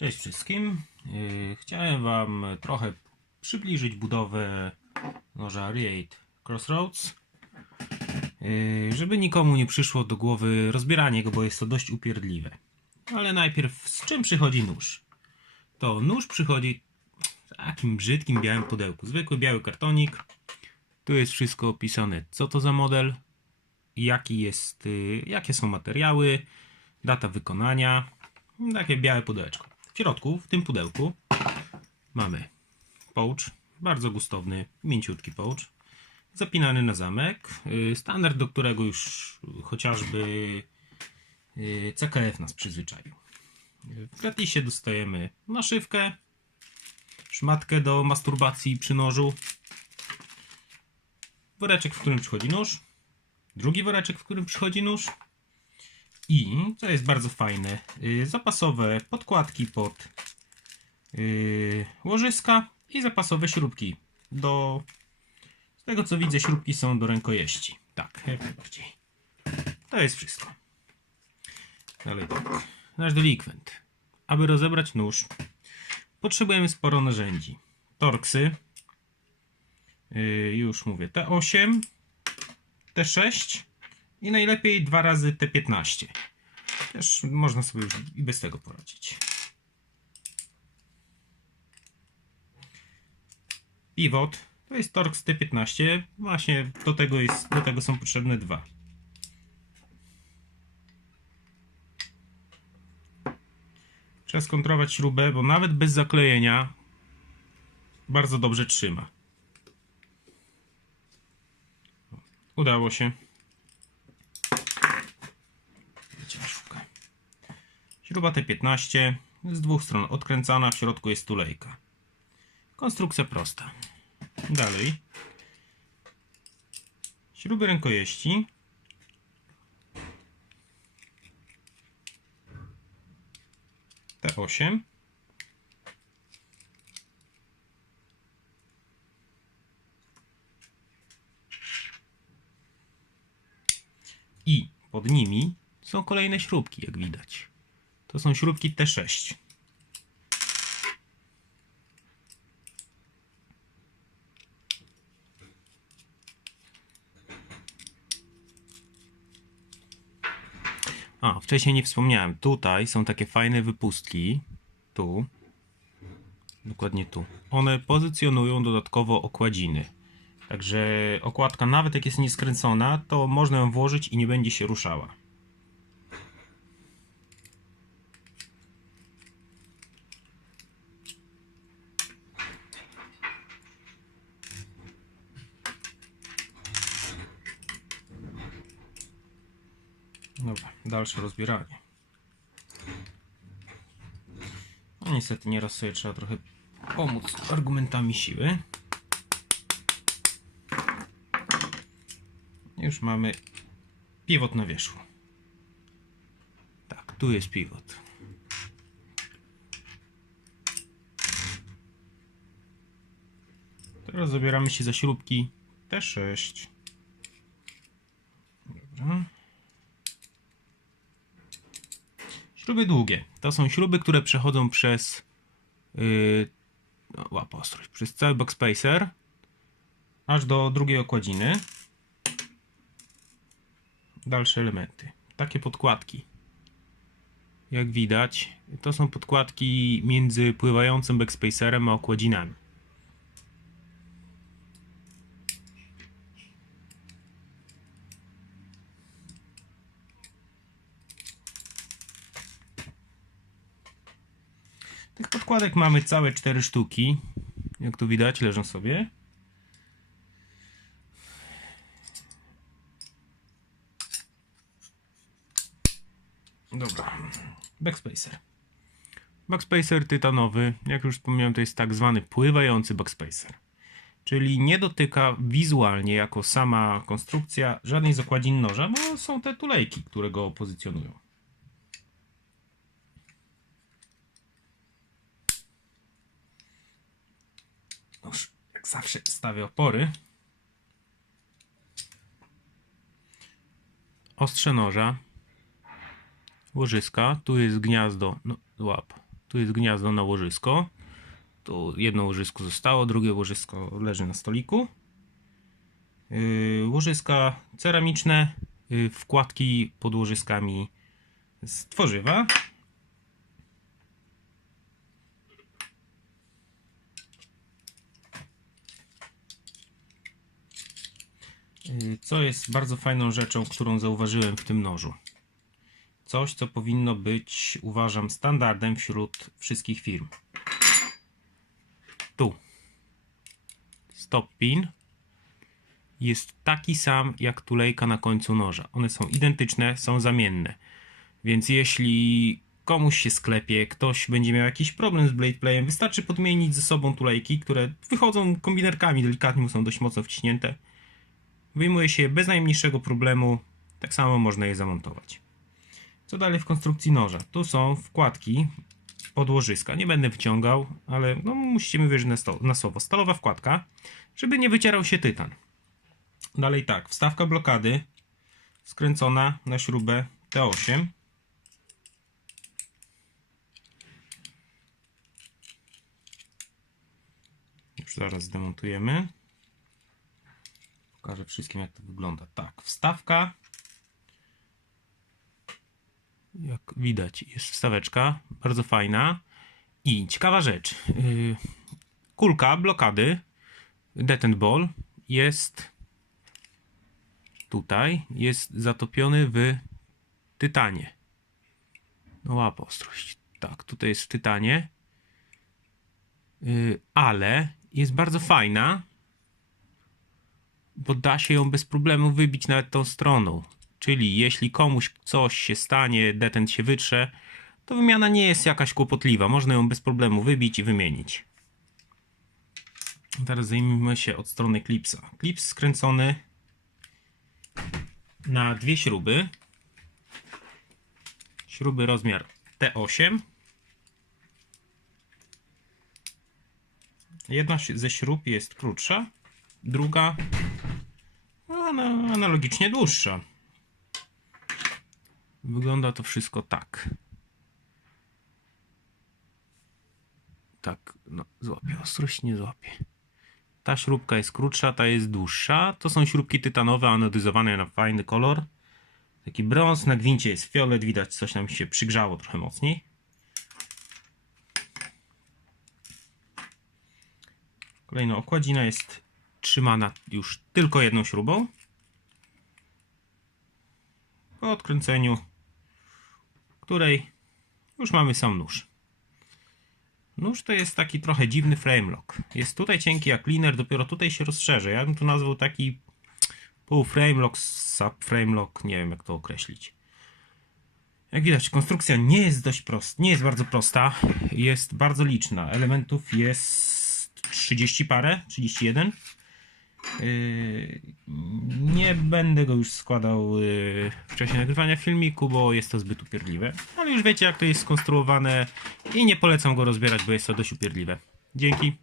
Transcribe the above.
Cześć wszystkim. Chciałem Wam trochę przybliżyć budowę noża R8 Crossroads, żeby nikomu nie przyszło do głowy rozbieranie go, bo jest to dość upierdliwe. Ale najpierw, z czym przychodzi nóż? To nóż przychodzi w takim brzydkim białym pudełku. Zwykły biały kartonik. Tu jest wszystko opisane, co to za model, jakie są materiały, data wykonania. Takie białe pudełeczko. W środku, w tym pudełku, mamy pouch, bardzo gustowny, mięciutki pouch, zapinany na zamek, standard, do którego już chociażby CKF nas przyzwyczaił. W gratisie dostajemy naszywkę, szmatkę do masturbacji przy nożu, woreczek, w którym przychodzi nóż, drugi woreczek, w którym przychodzi nóż i, co jest bardzo fajne, zapasowe podkładki pod łożyska i zapasowe śrubki. Z tego co widzę, śrubki są do rękojeści. Tak, jak najbardziej. To jest wszystko. Dalej tak. Nasz delikwent. Aby rozebrać nóż, potrzebujemy sporo narzędzi. Torksy. Już mówię. T8, T6 i najlepiej 2 razy T15. Też można sobie już i bez tego poradzić. Pivot to jest Torx T15. Właśnie do tego są potrzebne 2. Trzeba skontrolować śrubę, bo nawet bez zaklejenia bardzo dobrze trzyma. Udało się. Śruba T15 z dwóch stron odkręcana, w środku jest tulejka. Konstrukcja prosta. Dalej. Śruby rękojeści. T8. I pod nimi są kolejne śrubki, jak widać. To są śrubki T6. Wcześniej nie wspomniałem. Tutaj są takie fajne wypustki. Tu. Dokładnie tu. One pozycjonują dodatkowo okładziny. Także okładka, nawet jak jest nieskręcona, to można ją włożyć i nie będzie się ruszała. Dobra, dalsze rozbieranie. No niestety nieraz sobie trzeba trochę pomóc argumentami siły. Już mamy pivot na wierzchu. Tak, tu jest pivot. Teraz zabieramy się za śrubki T6. Dobra. Śruby długie. To są śruby, które przechodzą przez przez cały backspacer aż do drugiej okładziny. Dalsze elementy. Takie podkładki. Jak widać, to są podkładki między pływającym backspacerem a okładzinami. Tych podkładek mamy całe 4 sztuki. Jak tu widać, leżą sobie. Dobra. Backspacer. Backspacer tytanowy, jak już wspomniałem, to jest tak zwany pływający backspacer. Czyli nie dotyka wizualnie jako sama konstrukcja żadnej z okładzin noża, bo są te tulejki, które go pozycjonują. Nóż, jak zawsze, stawia opory. Ostrze noża. Łożyska. Tu jest gniazdo. No, łap. Tu jest gniazdo na łożysko. Tu jedno łożysko zostało, drugie łożysko leży na stoliku. Łożyska ceramiczne, wkładki pod łożyskami z tworzywa. Co jest bardzo fajną rzeczą, którą zauważyłem w tym nożu. Coś, co powinno być, uważam, standardem wśród wszystkich firm. Tu stop pin jest taki sam jak tulejka na końcu noża. One są identyczne, są zamienne. Więc jeśli komuś się sklepie, ktoś będzie miał jakiś problem z blade playem, wystarczy podmienić ze sobą tulejki, które wychodzą kombinerkami, delikatnie są dość mocno wciśnięte. Wyjmuje się je bez najmniejszego problemu, tak samo można je zamontować. Co dalej w konstrukcji noża? Tu są wkładki pod łożyska. Nie będę wyciągał, ale no, musicie mi wierzyć na słowo. Stalowa wkładka, żeby nie wycierał się tytan. Dalej tak, wstawka blokady skręcona na śrubę T8. Już zaraz zdemontujemy. Pokażę wszystkim, jak to wygląda. Tak, wstawka. Jak widać, jest wstaweczka, bardzo fajna. I ciekawa rzecz. Kulka blokady detent ball jest tutaj, jest zatopiony w tytanie. No łapa ostrość. Tak, tutaj jest w tytanie. Ale jest bardzo fajna, bo da się ją bez problemu wybić nawet tą stroną. Czyli jeśli komuś coś się stanie, detent się wytrze, to wymiana nie jest jakaś kłopotliwa. Można ją bez problemu wybić i wymienić. Teraz zajmijmy się od strony klipsa. Klips skręcony na dwie śruby. Śruby rozmiar T8. Jedna ze śrub jest krótsza, druga analogicznie dłuższa. Wygląda to wszystko tak. Tak, no złapie, ostrość nie złapie. Ta śrubka jest krótsza, ta jest dłuższa. To są śrubki tytanowe, anodyzowane na fajny kolor. Taki brąz, na gwincie jest fiolet, widać coś nam się przygrzało trochę mocniej. Kolejna okładzina jest trzymana już tylko jedną śrubą. Po odkręceniu której już mamy sam nóż. Nóż to jest taki trochę dziwny frame lock. Jest tutaj cienki jak liner, dopiero tutaj się rozszerza. Ja bym to nazwał taki pół frame lock, sub frame lock, nie wiem jak to określić. Jak widać, konstrukcja nie jest dość prosta, nie jest bardzo prosta, jest bardzo liczna. Elementów jest 30 parę, 31. Nie będę go już składał w czasie nagrywania filmiku, bo jest to zbyt upierdliwe. Ale już wiecie, jak to jest skonstruowane i nie polecam go rozbierać, bo jest to dość upierdliwe. Dzięki.